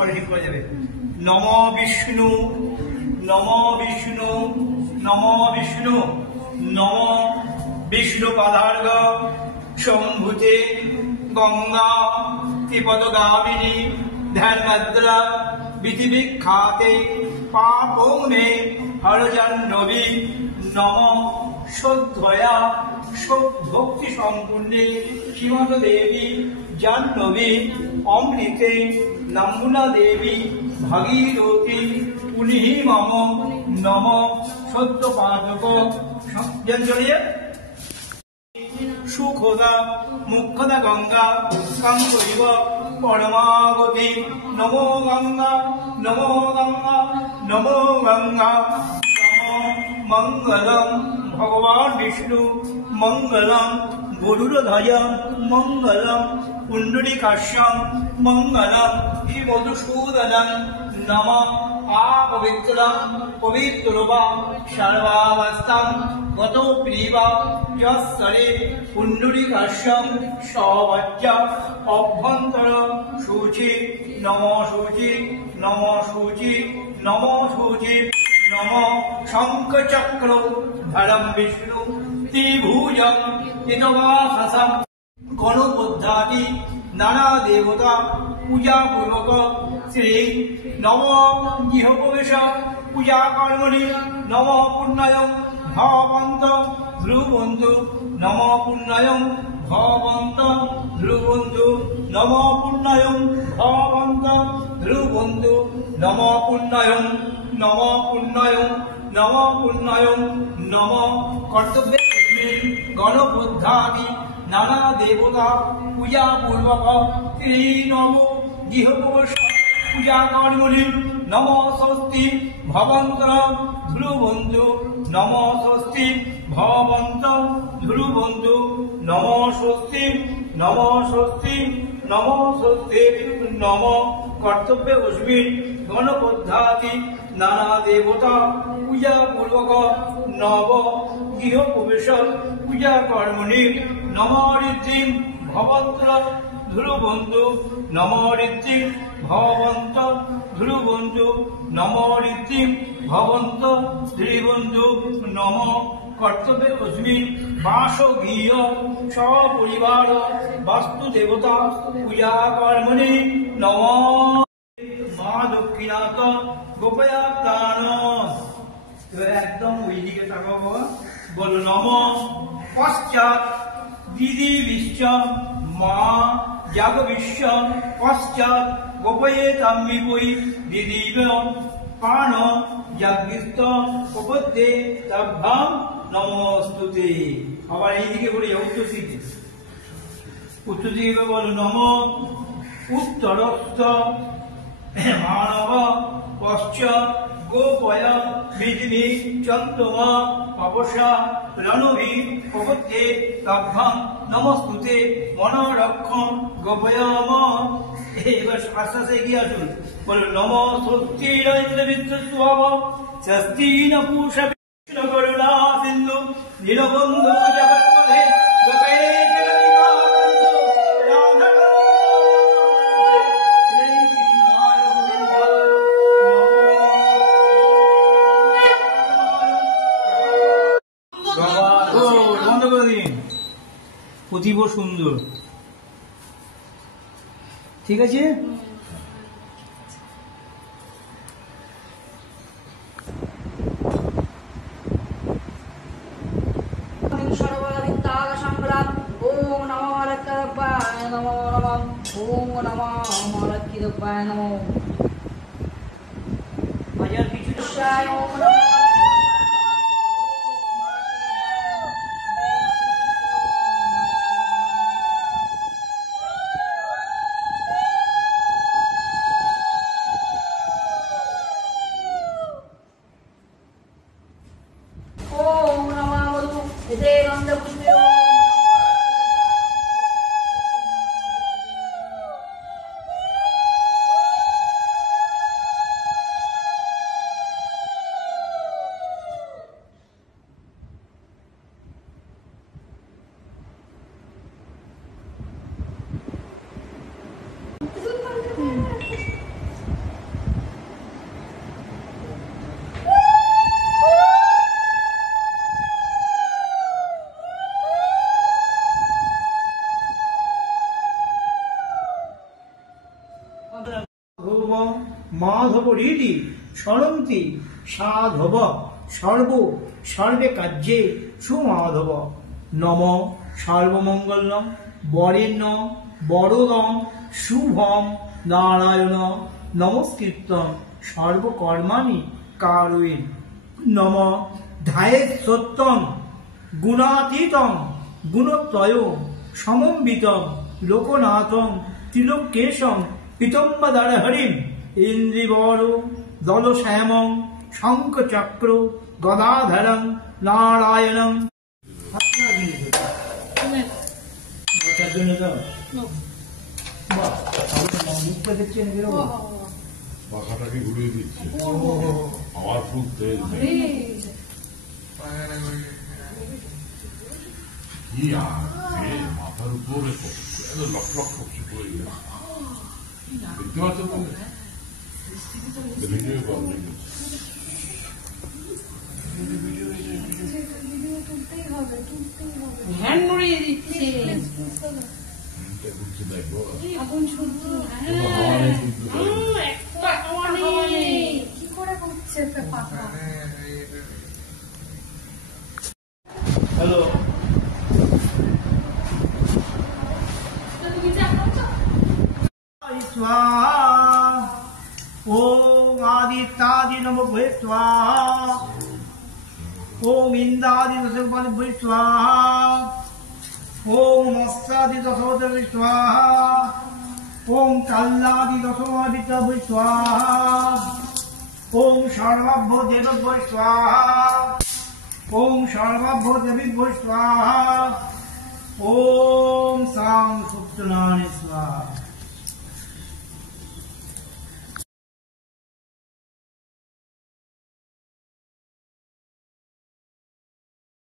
পরে ঠিক করে যাবে। নম বিষ্ণু নম বিষ্ণু নম বিষ্ণু নম বিষ্ণু পাদার্ঘ সম্ভূতে গঙ্গা ত্রিপদগামিনী ধ্যানমদ্রা বিধিবিখ্যাতে পাপৌনে হরজাহ্নবী নম শ্রদ্ধয়া ভক্তি সম্পূর্ণে শ্রীমত দেবী জাহ্নবী অমৃতে নমুনা দেবী ভাগীরথী পুনিহি মম নম সত্যপাদক জঞ্জলিয়ে সুখদা মুখদা গঙ্গা কাঙ্কৈব পরমাগতি নমো গঙ্গা নমো গঙ্গা নমো গঙ্গা নমো মঙ্গলম ভগবান বিষ্ণু মঙ্গলম গরুড়ধ্বজ মঙ্গলম পুণ্ডরীকাক্ষম মঙ্গলম শ্রী মধুসূদনম নম আপবিত্রম পবিত্রবা সর্বাবস্থাম গত প্রিবা যশ্বরে পুণ্ডরীকাক্ষম সবজ্জা অভ্যন্তর শুচি নম শুচি নম শুচি নম শুচি নম শঙ্খচক্র ধরম বিষ্ণু ত্রিভুজম ইতবাসম গণপদ্ধাদি নানা দেবতা পূজা পূর্বক শ্রী নম গৃহপ্রবেশ পূজা কর্মণি নম পুণ্যয়ং ভবন্ত ধ্রুবন্তু নম পুণ্যয়ং ভবন্ত ধ্রুবন্তু নম পুণ্যয়ং ভবন্ত ধ্রুবন্তু নম পুণ্যয়ং নম পুণ্যয়ং নম পুণ্যয়ং নম কর্তব্যে গণপদ্ধাদি নানা দেবতা পূজা পূর্বক শ্রী নম গৃহপ্রবেশ পূজা কর্মণি নম স্বস্তি ভবন্ত ধ্রুবন্তু নম স্বস্তি ভবন্ত ধ্রুবন্তু নম স্বস্তি নম স্বস্তি নম স্বস্তি নম কর্তব্যে অস্মিন গণপদ্ধাদি নানা দেবতা পূজা পূর্বক নব গৃহপ্রবেশ পূজা কর্মণি নম ঋদ্ধিং ভবন্ত ধ্রুবন্তু নম ঋদ্ধিং ভবন্ত ধ্রুবন্তু নম ঋদ্ধিং ভবন্ত ধ্রুবন্তু নম কর্তব্যে অস্মিন বাসগৃহ সপরিবার বাস্তু দেবতা পূজা কর্মণি নম মা দক্ষিণাত গোপয়াত্তান। এবার একদম ওই দিকে তাকাবো, বলো নম পশ্চাৎ দিদি বিশ্ব মা জাগ বিশ্ব পশ্চাৎ গোপয়ে তাম্মি বই দিদিব পান জাগৃত উপদে তভ্যাম নমস্তুতে। আবার এইদিকে বলি উত্তর দিকে, উত্তর দিকে বলো নম উত্তরস্থ মানব পশ্চাৎ গোপয় বিধিমি চন্দ্রমা অবসা রণবী উপদে তভ্যাম নমস্তুতে মনোরক্ষণ গোপয়াম। এবার আস্তে আস্তে এগিয়ে আসুন, বলো নম স্বস্তি ইন্দ্রবিদ্য স্বভাব স্বস্তি ন পূষা কৃষ্ণ করুণা সিন্ধু দীনবন্ধু জগৎপথে অতীব সুন্দর। ঠিক আছে, ओम नमो रक्तरब्बाय नमो नमः ओम नमो मलक्किरब्बाय नमो भजन কিছু ओम नमो মাধব হৃদি স্মরন্তি সাধব সর্ব সর্বে কার্যে সুমাধব। নম সর্বমঙ্গলম বরেণ্য বরদম শুভম নারায়ণ নমস্কৃত্যম সর্বকর্মাণি কারয়েন। নম ধ্যায়েৎ সত্যং গুণাতীতং গুণত্রয়ং সমন্বিতং লোকনাথং ত্রিলোকেশং পীতম্বর হরিম ইন্দ্রিবর দলশ্যামং শঙ্খচক্র গদাধরং নারায়ণং। তার জন্য দাও বাহ, মুখটা দেখছেন এরকম মাথাটাকে ঘুরিয়ে দিচ্ছে আমার ফুল তেল কি আর মাথার উপরে লক্ষ লক্ষ পড়ে গেছে দেখতে পাচ্ছ তো ভিডিও কল হ্যান্ড নড়িয়ে দিচ্ছে দেখবো কি করে করছে পাতা হ্যালো स्वाहा ओम आदित्यादि नमो भवे स्वाहा ओम इंद्रादि दशोपनि भवे स्वाहा ओम मत्स्यादि दशोपनि स्वाहा ओम कल्लादि दशोपनि भवे स्वाहा ओम सर्वभ्यो देव भवे स्वाहा ओम सर्वभ्यो देवी भवे स्वाहा ओम सां सुप्तनानि स्वाहा।